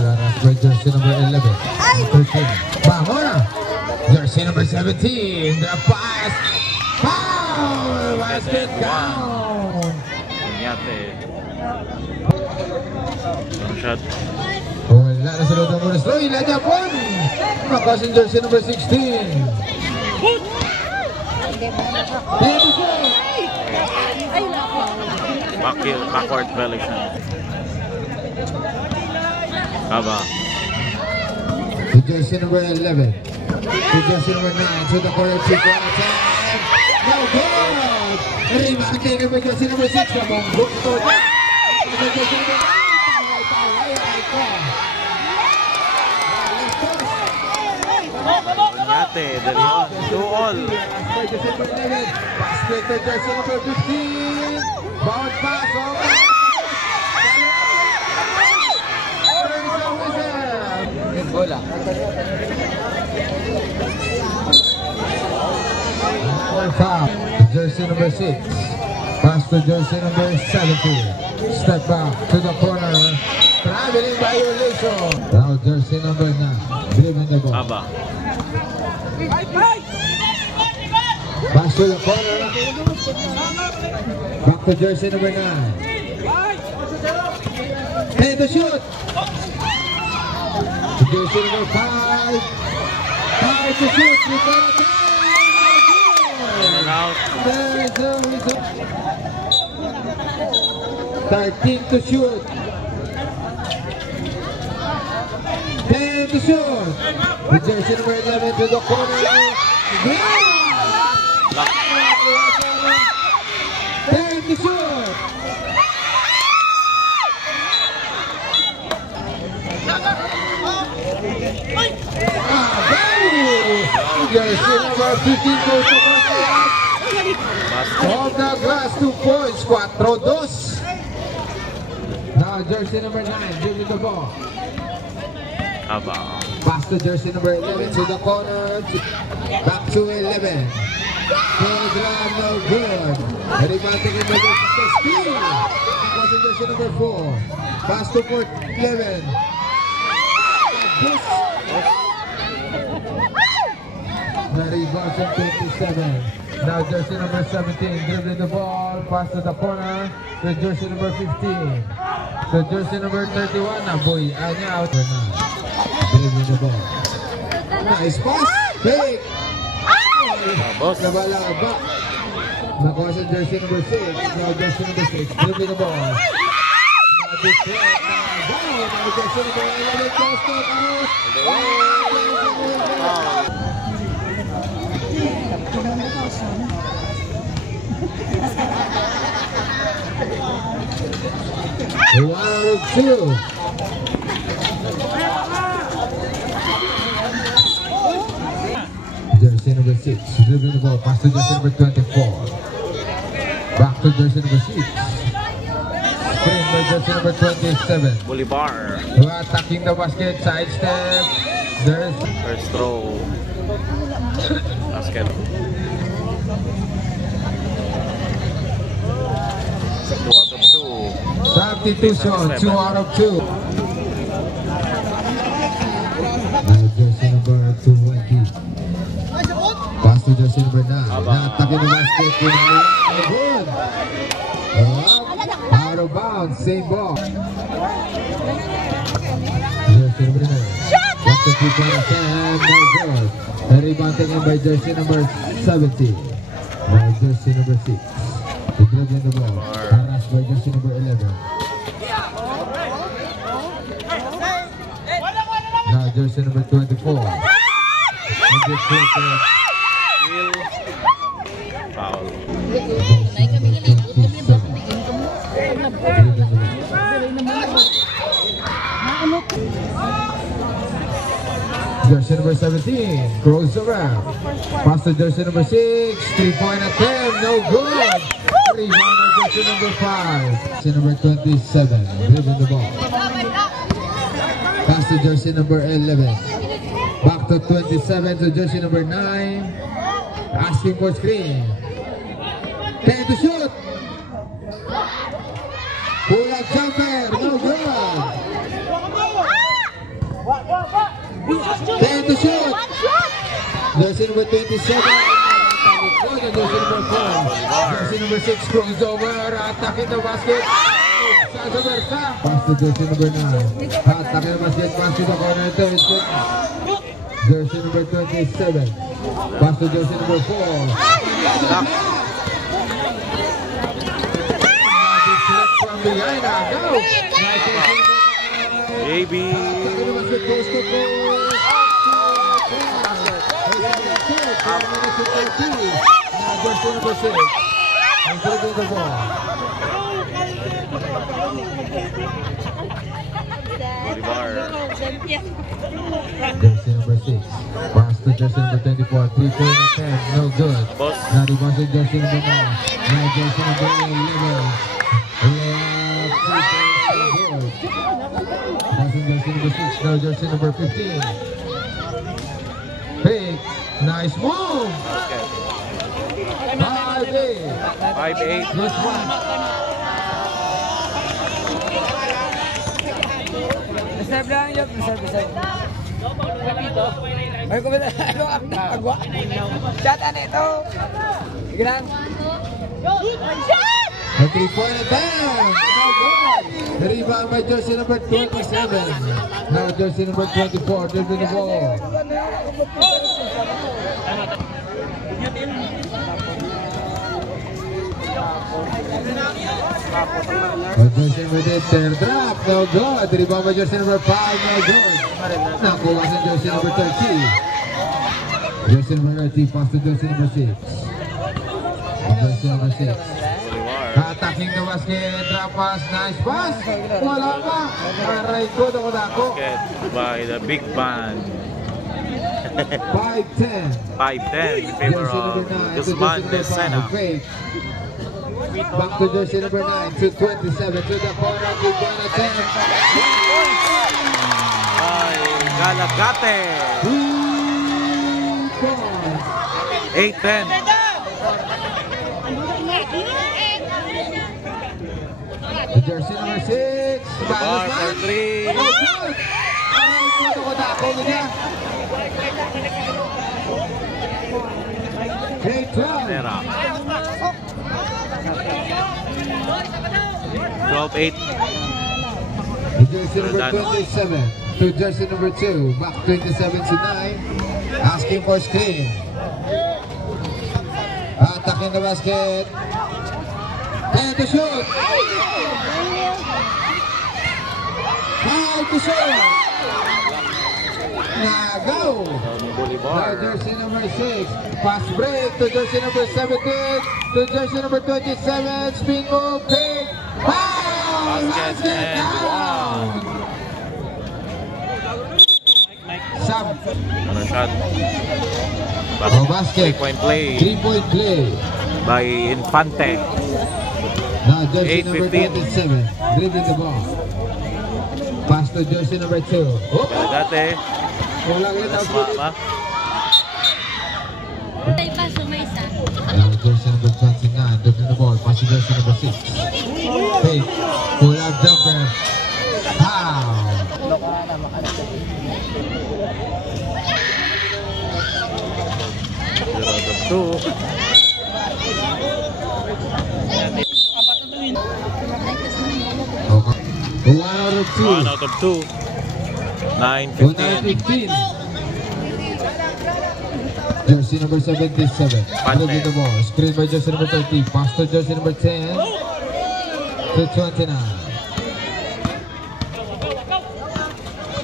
Harassed by jersey number 11. 13. Bangona. Jersey number 17. The pass. Foul! Basket count. Shot. Wala na sa loob ng bonus. Loy, Lajapon. Makasin jersey number 16. Backward violation. Aba. To jersey number 11. To jersey number 9. To the corner 2 for attack. No good! Rebound number jersey number 6. Kabong gusto niya. Jersey number 9. Onyate, De Leon, 2-all. Basket to jersey number 15. Bounce pass. Bola. Foul. Jersey number 6. Pass to jersey number 17. Step back to the corner. Traveling violation. Now jersey number 9. Driven the ball. Aba. Pass to the corner. Back to jersey number 9. Hey, to shoot. Jersey number 5. 5 to shoot. Out. 13 to shoot. 10 to shoot. With jersey number 11 to the corner. 10 to shoot. Jersey number 15 goes to basket. On the glass, 2 points, 4-2. Now jersey number 9, give me the ball. Aba. Pass to jersey number 11 to the corner. Back to 11. Good run, no good. Rebound taken by jersey number 4. Pass to 11. The rebound from 27. Now jersey number 17 dribbling the ball, pass to the corner to jersey number 15. To jersey number 31 na boy, anya out na. Dribbling the ball. Nice pass. Fake. Nabalaba. Nakuha sa jersey number 6. Now jersey number 6 dribbling the ball. Now deflect. Now jersey number 11 cross to Wow, 2. Jersey number 6, dribbling the ball, pass to jersey number 24. Back to jersey number 6. Screen by jersey number 27. Bolivar. Attacking the basket, side step. There's First throw. Basket. 2 out of 2. substitution, 2 out of 2. Jersey number 20. Pass to jersey number 9. Attacking the basket. Good. Out of bounds, same ball. Jersey number 9. Back to 3 for 10. No good. The rebound taken by jersey number 70. Now jersey number 6. The dribbling the ball. Harassed by jersey number 11. Now jersey number 24. Number 20. Foul. Jersey number 17, cross around. Pass to jersey number 6, 3-point attempt, no good. Rebound by jersey number 5. Jersey number 27, dribbling the ball. Pass to jersey number 11. Back to 27 to jersey number 9. Asking for screen. 10 to shoot. Pull up jumper, no good. 10 to shoot. Jersey number 27. Jersey number 4. Jersey number 6 crossover. Attacking the basket. Sa Versa. Pass to jersey number 9. Attacking the basket. Pass to the corner. Jersey number 27. Pass to jersey number 4. From behind. Go. AB. Bolivar. Jersey number 6. Pass to jersey number 24. 3-point attempt. No good. Now the pass to jersey number 9. Now jersey number 11. Passing jersey number 6. Now jersey number 15. Pick. Nice move. 5-8. 5-8. Just one. Reserve lang yun. Reserve. Ay, kumita. Ano ang agwa? Shot, ano ito? Sige lang. A 3-point attempt. The rebound by jersey number 27. Now jersey number 24. Dribbling the ball. Jersey number 10. Drop. No good. The rebound by jersey number 5. No good. Nakuha sa jersey number 30. Jersey number 30. Pass to jersey number 6. Jersey number 6. Attacking the basket, drop pass, nice pass. Wala pa. Aray ko, dako. Basket by the big band. 5-10. 5-10 in favor of Guzman de Sena. Back to jersey number 9 to 27 to the corner to Bonateng. By Galagate. 8-10. To jersey number 6. Bar for 3. Oh, good. Aray ko, dako niya. 8-12. Sera. 12-8. To jersey number 27 to jersey number 2. Back 27 to 9. Asking for screen. Attacking the basket. And to shoot. 5 to shoot. Now go. Tony Now Bolivar. jersey number 6. Pass break to jersey number 17. To jersey number 27. Spin move. Pick. Foul. Basket and down. Sub. Ano shot? Oh, basket. 3-point play 3-point play. by Infante. Now jersey number 8-15. 27. Dribbling the ball. Pass to jersey number 2. Oh, Galagate. kulang ulit ang sulit. Mama. Now jersey number 29. Dribbling the ball. Pass to jersey number 6. Fake. Kulang jumper. Foul. Two. Okay. 1 out of 2. 1 out of 2. 1 out of 9-15. 15. Jersey number 77. Dribbling the ball. Screen by jersey number 30. Pass to jersey number 10. To 29.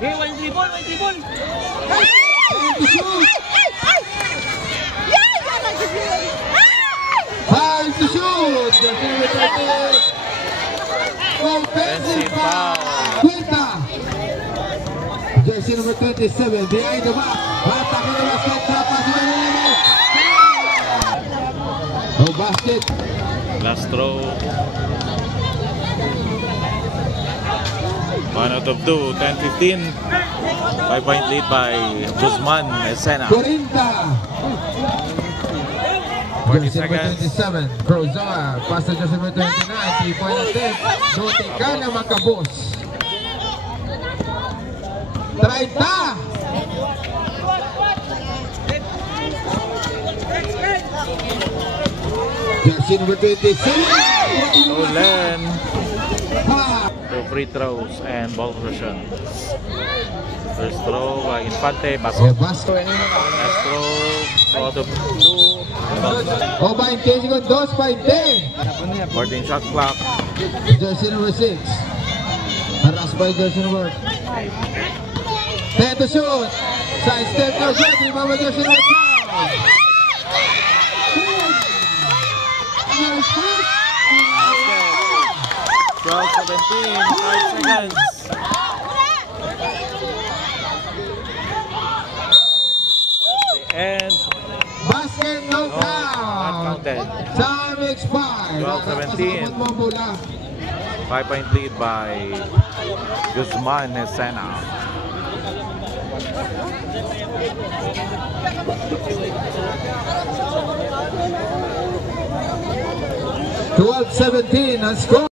Hey, one dribble. To shoot. 5 to shoot. Jersey number 30. Offensive foul. Quinta. Jersey number 27. Behind the back. Attacking the basket. Pass to the no basket. Last throw. 1 out of 2. 10-15. 5-point lead by Guzman Esena. 40. 40 Jersey number seconds. 27. Crozar. Pass to jersey number 29. 3-point attempt. Duty ka na makabos. 30. Jersey number 26. Stolen. 2 free throws and ball possession. First throw by Infante. Oh, Basket. basket. Last throw. Out of 2. Oh, 20 segundos, 20. 14 shot clock. Jersey number 6. Harass by jersey number 10 to shoot. Side step no shot. Rebound by jersey number 12-17, 5 seconds. The end. Basket no Not count. counted. Time expired. 12-17. 5-point lead by Guzman Esena. $12-17 ang score.